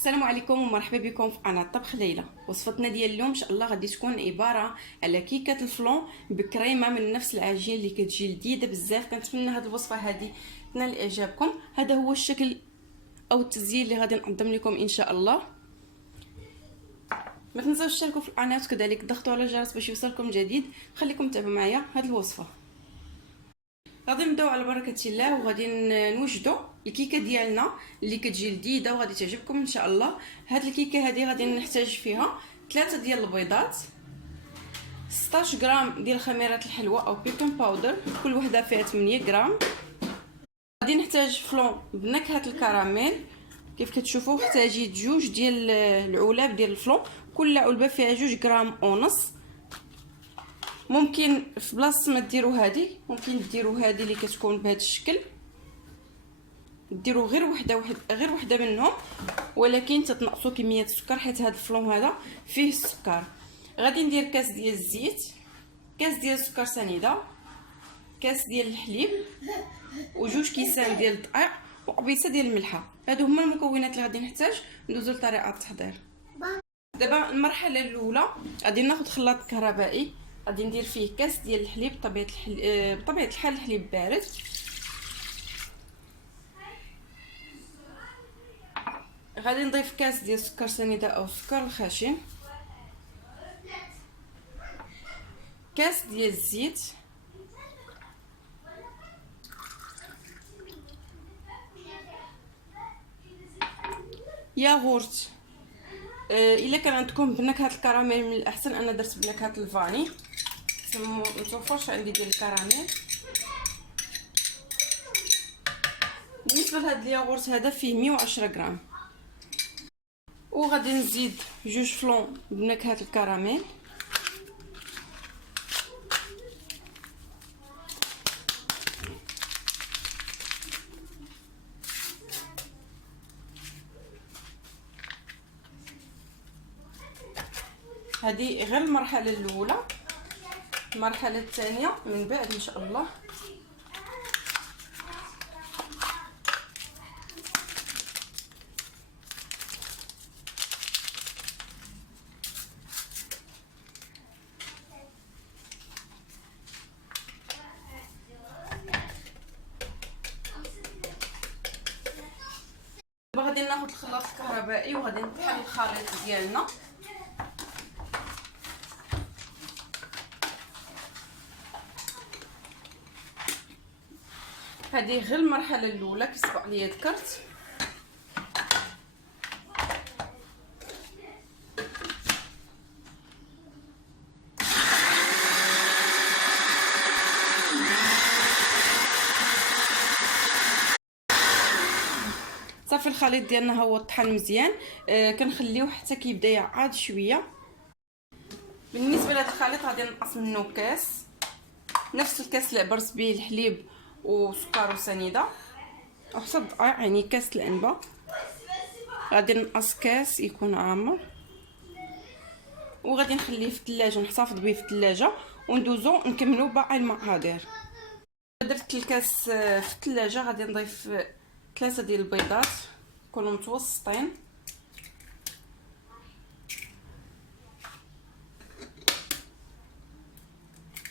السلام عليكم ومرحبا بكم في قناه طبخ ليلى. وصفتنا ديال اليوم ان شاء الله غادي تكون عباره على كيكه الفلون بكريمه من نفس العجين اللي كتجي لذيذه بزاف. كنتمنى هذه الوصفه هذه تنال اعجابكم. هذا هو الشكل او التزيين اللي غادي نقدم لكم ان شاء الله. ما تنساوش تشتركوا في القناه وكذلك تضغطوا على الجرس باش يوصلكم جديد. خليكم تتابعوا معايا هذه الوصفه. غادي نبداو على بركه الله وغادي نوجدوا الكيكه ديالنا اللي كتجي لذيذه وغادي تعجبكم ان شاء الله. هاد الكيكه هذه غادي نحتاج فيها 3 ديال البيضات، 16 غرام ديال خميره الحلوى او بيكن باودر، كل وحده فيها 8 غرام. غادي نحتاج فلون بنكهه الكراميل. كيف كتشوفوا احتاجيت جوج ديال العلب ديال الفلون، كل علبه فيها 2 غرام ونص. ممكن في بلاصه ما ديروا هذه ممكن ديروا هذه اللي كتكون بهذا الشكل، ديروا غير وحده منهم، ولكن تتنقصوا كميه السكر حيت هذا الفلون هذا فيه السكر. غادي ندير كاس ديال الزيت، كاس ديال السكر سنيده، كاس ديال الحليب، وجوج كيسان ديال الدقيق، وقبيصه ديال الملحه. هادو هما المكونات اللي غادي نحتاج. ندوزو لطريقه التحضير. دابا المرحله الاولى غادي ناخذ خلاط كهربائي، غادي ندير فيه كاس ديال الحليب بطبيعه الحال الحليب بارد. غادي نضيف كاس ديال السكر سنيده او السكر الخشن، كاس ديال الزيت، ياغورت. الا كان عندكم بنكهه الكراميل من الاحسن، انا درت بنكهه الفاني، متوفرش عندي ديال الكراميل. بالنسبه لهذا الياغورت هذا فيه 110 غرام. وغادي نزيد جوج فلون بنكهه الكراميل، هذه غير المرحله الاولى. المرحله الثانيه من بعد ان شاء الله. غادي ناخذ الخلاط الكهربائي وغادي نطحن الخليط ديالنا. هذه غير المرحله الاولى كيف سبق لي ذكرت. صافي الخليط ديالنا هو طحن مزيان. كنخليوه حتى كيبدا يعاد شويه. بالنسبه لهذا الخليط غادي نقص منه كاس، نفس الكاس اللي عبرت به الحليب وسكر وسنيده وحتى الدقيق، يعني كاس العنبه. غادي نقص كاس يكون عامر، وغادي نخليه في الثلاجه، نحتفظ به في الثلاجه وندوزو نكملوا باقي المقادير. درت الكاس في الثلاجه. غادي نضيف 3 ديال البيضات يكونوا متوسطين.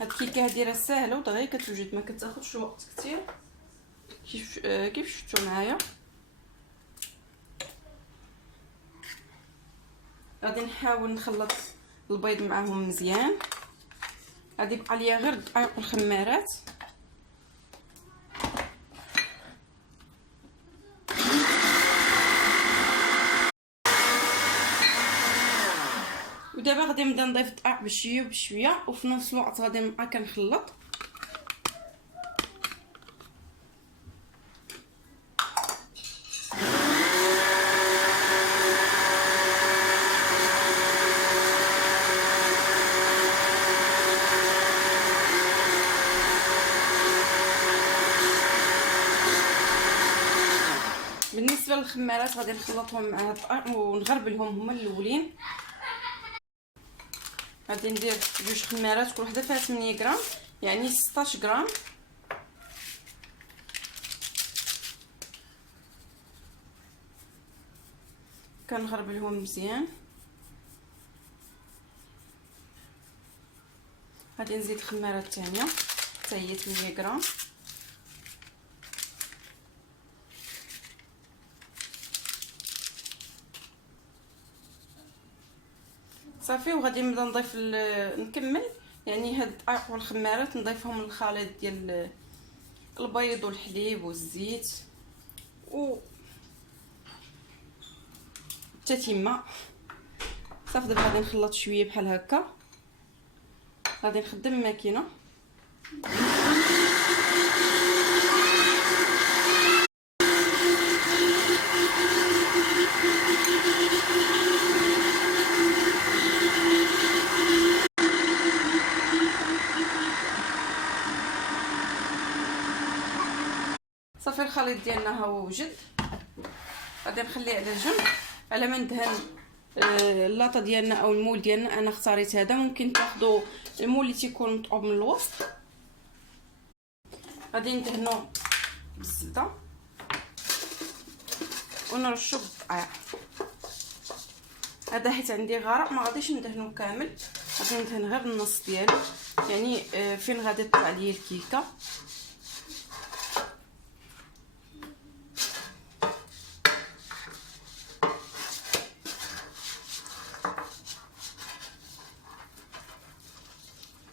هاد الكيكه هادي راه ساهله ودغيا كتوجد، ما كتاخذش وقت كثير كيف شفتوا معايا. غادي نحاول نخلط البيض معاهم مزيان. غادي يبقى ليا غير الدقيق والخمارات. ودابا غادي نبدا نضيف الدقيق بشويه بشويه، وفي نفس الوقت غادي نبقى كنخلط. بالنسبه للخمارات غادي نخلطهم مع الدقيق ونغربلهم هما الاولين. غادي ندير جوج خمارات كل وحده فيها 8 غرام، يعني 16 غرام. كنغربلهم مزيان. غادي نزيد خماره الثانيه حتى هي 8 غرام. صافي وغادي نبدا نضيف نكمل يعني هاد الدقائق والخمارات نضيفهم للخليط ديال البيض والحليب والزيت و التتمه. صافي دابا غادي نخلط شويه بحال هكا. غادي نخدم الماكينه صافي. الخليط ديالنا ها هو وجد. غادي نخليه على جنب على ما ندهن اللاطه ديالنا او المول ديالنا. انا اختاريت هذا، ممكن تاخذوا المول اللي تيكون مطعوب من الوسط. غادي ندهنو بالزبده ونرشو بالدقيق. هذا حيت عندي غرق ما غاديش ندهنو كامل، غادي ندهن غير النص ديالو يعني فين غادي تطلع لي الكيكه.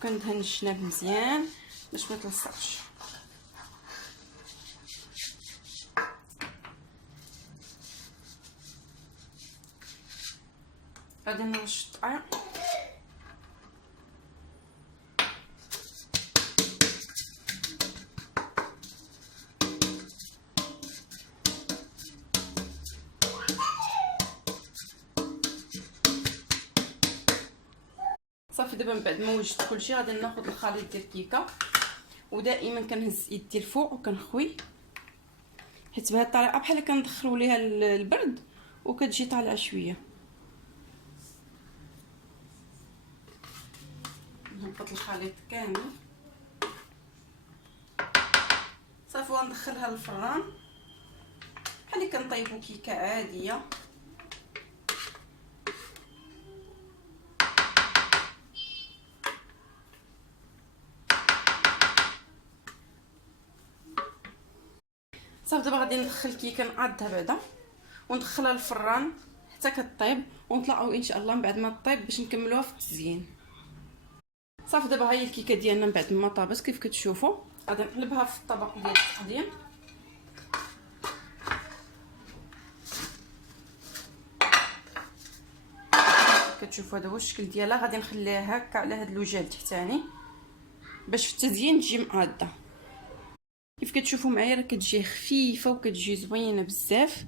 كندهن الجناب مزيان باش ما تلصقش. غادي نرش الدقيق صافي. دابا من بعد ما وجدت كلشي غادي ناخذ الخليط ديال الكيكه، ودائما كنهز يدي الفوق وكنخوي، حيت بهذه الطريقه بحال كندخلوا ليها البرد وكتجي طالعه شويه. نهبط الخليط كامل صافي وندخلها للفران بحال اللي كنطيبوا كيكه عاديه. صافي دابا غادي ندخل الكيكه نعضها بعدا وندخلها للفران حتى كطيب، ونطلعوا ان شاء الله من بعد ما طيب باش نكملوها في التزيين. صافي دابا هاي الكيكه ديالنا من بعد ما طابت كيف كتشوفوا. غادي نقلبها في الطبق ديال التقديم. كتشوفوا هذا هو الشكل ديالها. غادي نخليها هكا على هذا الوجه التحتاني باش في التزيين تجي معاده. كيف كتشوفوا معايا راه كتجي خفيفه وكتجي زوينه بزاف.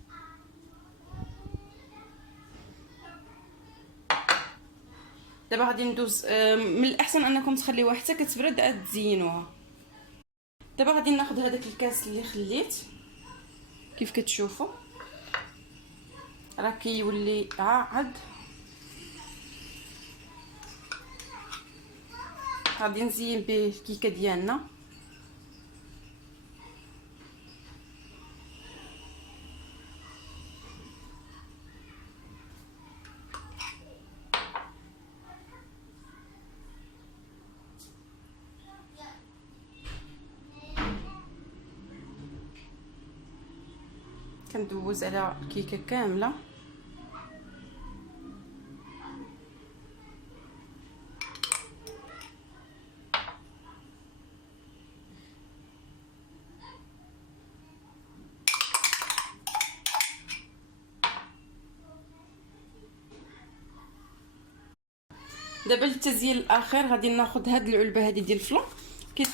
دابا غادي ندوز من الاحسن انكم تخليوها حتى كتبرد عاد تزينوها. دابا غادي ناخذ هذاك الكاس اللي خليت كيف كتشوفوا راه كيولي عاد. غادي نزين به الكيكه ديالنا. كندوز على الكيكه كامله. دابا للتزيين الاخير غادي ناخذ هاد العلبه هذه ديال الفلون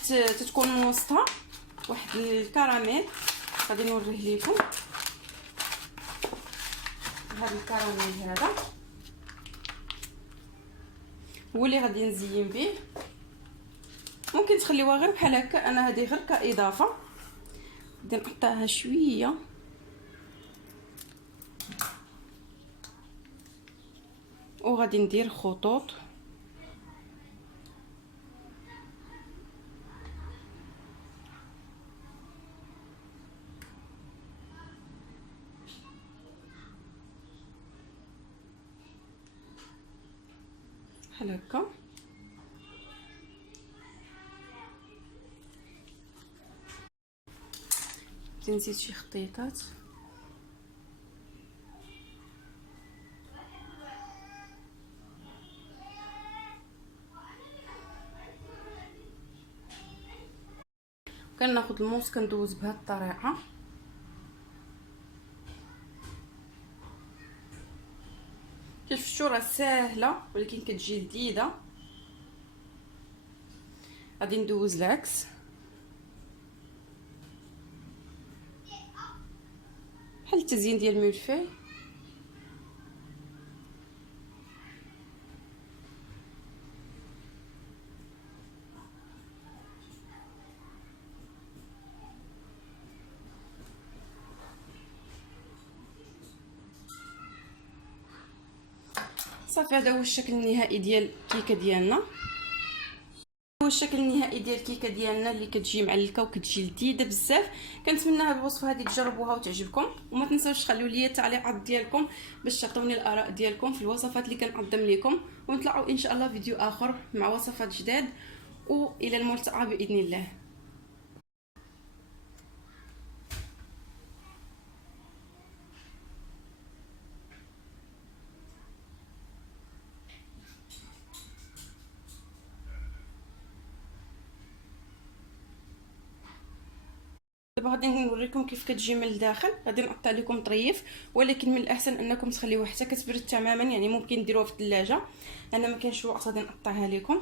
تتكون من وسطها واحد الكراميل. غادي نوريه لكم هذا الكراميل. هذا هو اللي غادي نزين به. ممكن تخليوها غير بحال هكا، انا هذه غير كاضافه. غادي نقطعها شويه وغادي ندير خطوط. بحال هكا. نزيد شي خطيطات. كناخذ الموس كندوز بهذه الطريقه. كيف شفتوا راه ساهله ولكن كتجي لذيذه. غادي ندوز العكس بحال التزيين ديال ميلفي. صافي هذا هو الشكل النهائي ديال الكيكه ديالنا. هو الشكل النهائي ديال الكيكه ديالنا اللي كتجي معلكه وكتجي لذيذه بزاف. كنتمنى هاد الوصفه هذه تجربوها وتعجبكم، وما تنساوش تخليو لي التعليقات ديالكم باش تعطوني الاراء ديالكم في الوصفات اللي كنقدم لكم، ونطلعوا ان شاء الله فيديو اخر مع وصفات جداد، والى الملتقى باذن الله. دابا غادي نوريكم كيف كتجي من الداخل. غادي نقطع لكم طريف، ولكن من الاحسن انكم تخليوها حتى كتبرد تماما، يعني ممكن ديروها في الثلاجه. انا ما كاينش وقت غادي نقطعها لكم.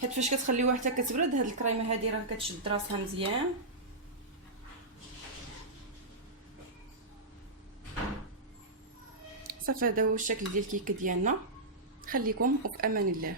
حيت فاش كتخليوها حتى كتبرد هاد الكريمه هادي راه كتشد راسها مزيان. صافي هذا هو الشكل ديال الكيكه ديالنا. خليكم وفي امان الله.